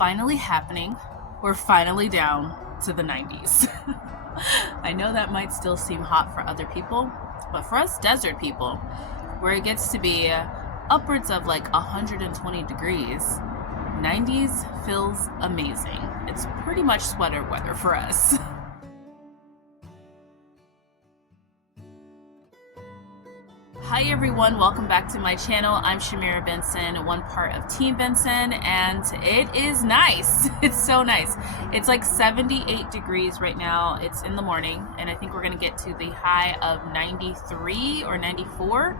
finally happening. We're finally down to the 90s. I know that might still seem hot for other people, but for us desert people, where it gets to be upwards of like 120 degrees, 90s feels amazing. It's pretty much sweater weather for us. Hi everyone, welcome back to my channel. I'm Shamira Benson, one part of Team Benson, and it is nice. It's so nice. It's like 78 degrees right now. It's in the morning, and I think we're gonna get to the high of 93 or 94,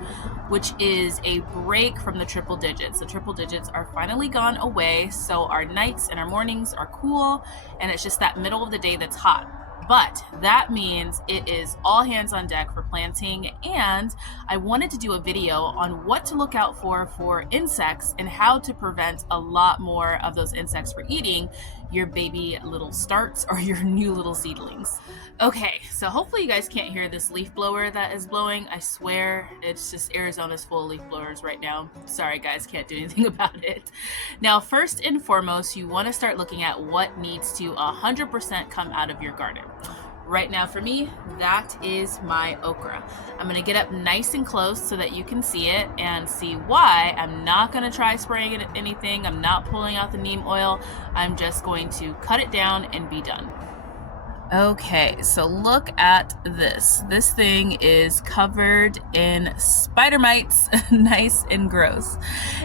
which is a break from the triple digits. The triple digits are finally gone away, so our nights and our mornings are cool, and it's just that middle of the day that's hot. But that means it is all hands on deck for planting, and I wanted to do a video on what to look out for insects and how to prevent a lot more of those insects for eating your baby little starts or your new little seedlings. Okay, so hopefully you guys can't hear this leaf blower that is blowing. I swear it's just Arizona's full of leaf blowers right now. Sorry guys, can't do anything about it. Now, first and foremost, you want to start looking at what needs to 100% come out of your garden. Right now for me, that is my okra. I'm gonna get up nice and close so that you can see it and see why I'm not gonna try spraying it anything. I'm not pulling out the neem oil. I'm just going to cut it down and be done. Okay, so look at this. This thing is covered in spider mites, nice and gross.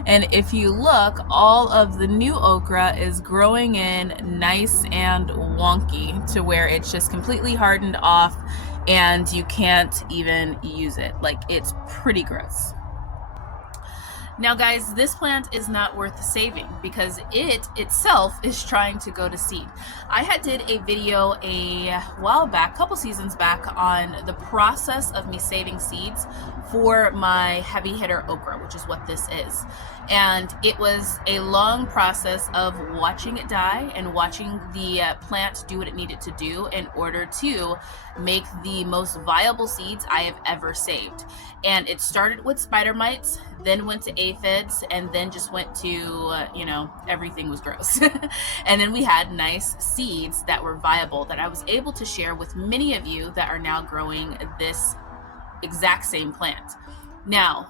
And if you look, all of the new okra is growing in nice and wonky to where it's just completely hardened off and you can't even use it. Like, it's pretty gross. Now guys, this plant is not worth saving because it itself is trying to go to seed. I did a video a while back, couple seasons back, on the process of me saving seeds for my heavy hitter okra, which is what this is. And it was a long process of watching it die and watching the plant do what it needed to do in order to make the most viable seeds I have ever saved. And it started with spider mites, then went to aphids, and then just went to, everything was gross. And then we had nice seeds that were viable that I was able to share with many of you that are now growing this exact same plant. Now,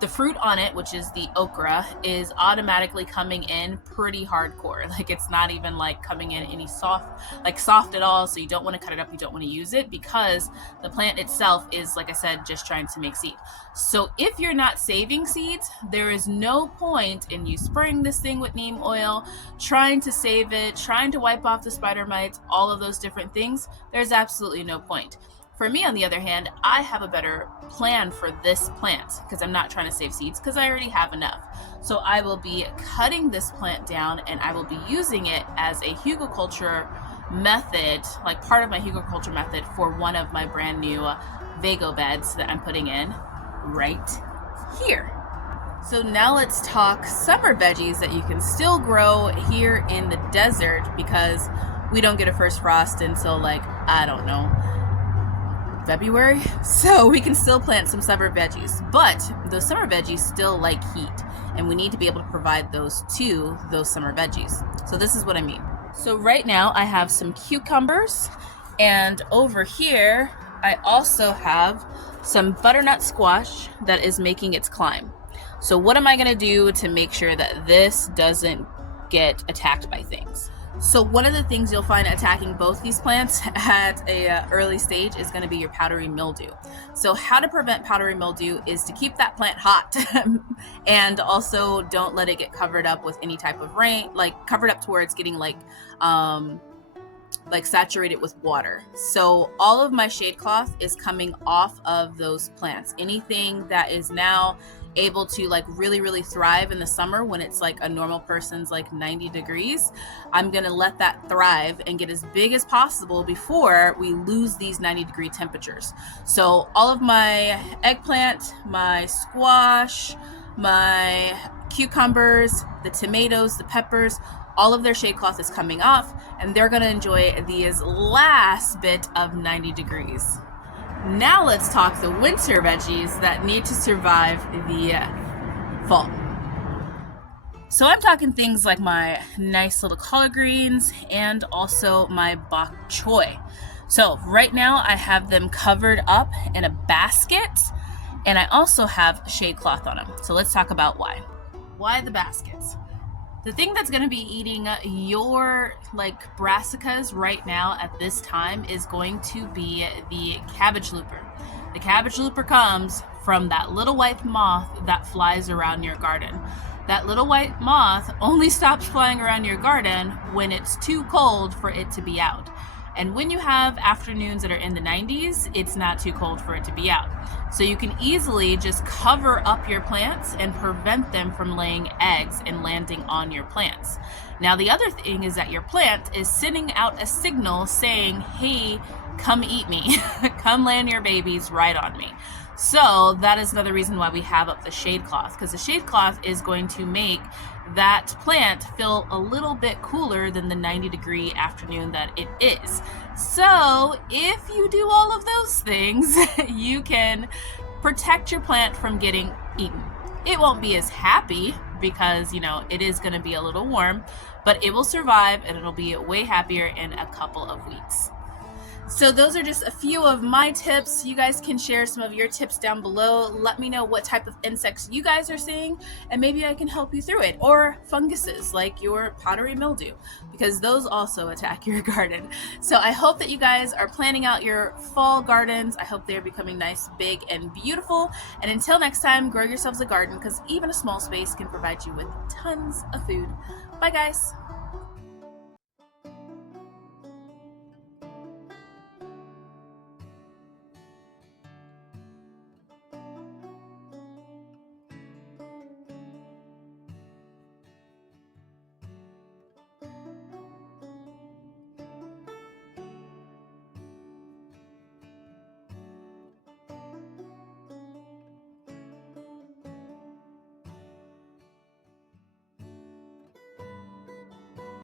the fruit on it, which is the okra, is automatically coming in pretty hardcore. Like, it's not even like coming in any soft at all. So you don't want to cut it up. You don't want to use it because the plant itself is, like I said, just trying to make seed. So if you're not saving seeds, there is no point in you spraying this thing with neem oil, trying to save it, trying to wipe off the spider mites, all of those different things. There's absolutely no point. For me, on the other hand, I have a better plan for this plant because I'm not trying to save seeds because I already have enough. So I will be cutting this plant down and I will be using it as a hugelkultur method, like part of my hugelkultur method for one of my brand new Vego beds that I'm putting in right here. So now let's talk summer veggies that you can still grow here in the desert because we don't get a first frost until, like, I don't know, February, so we can still plant some summer veggies, but those summer veggies still like heat and we need to be able to provide those to those summer veggies. So this is what I mean. So right now I have some cucumbers, and over here I also have some butternut squash that is making its climb. So what am I going to do to make sure that this doesn't get attacked by things? So one of the things you'll find attacking both these plants at a early stage is going to be your powdery mildew. So how to prevent powdery mildew is to keep that plant hot and also don't let it get covered up with any type of rain, like covered up to where it's getting like saturated with water. So all of my shade cloth is coming off of those plants. Anything that is now able to like really thrive in the summer when it's like a normal person's like 90 degrees, I'm gonna let that thrive and get as big as possible before we lose these 90-degree temperatures. So all of my eggplant, my squash, my cucumbers, the tomatoes, the peppers, all of their shade cloth is coming off and they're gonna enjoy these last bit of 90 degrees. Now let's talk the winter veggies that need to survive the fall. So I'm talking things like my nice little collard greens and also my bok choy. So right now I have them covered up in a basket, and I also have shade cloth on them. So let's talk about why. Why the baskets? The thing that's going to be eating your brassicas right now at this time is going to be the cabbage looper. The cabbage looper comes from that little white moth that flies around your garden. That little white moth only stops flying around your garden when it's too cold for it to be out. And when you have afternoons that are in the 90s, it's not too cold for it to be out. So you can easily just cover up your plants and prevent them from laying eggs and landing on your plants. Now, the other thing is that your plant is sending out a signal saying, hey, come eat me. Come land your babies right on me. So that is another reason why we have up the shade cloth, because the shade cloth is going to make that plant feel a little bit cooler than the 90-degree afternoon that it is. So if you do all of those things, you can protect your plant from getting eaten. It won't be as happy because, it is going to be a little warm, but it will survive and it'll be way happier in a couple of weeks. So those are just a few of my tips. You guys can share some of your tips down below. Let me know what type of insects you guys are seeing, and maybe I can help you through it. Or funguses like your powdery mildew, because those also attack your garden. So I hope that you guys are planning out your fall gardens. I hope they're becoming nice, big, and beautiful. And until next time, grow yourselves a garden, because even a small space can provide you with tons of food. Bye, guys.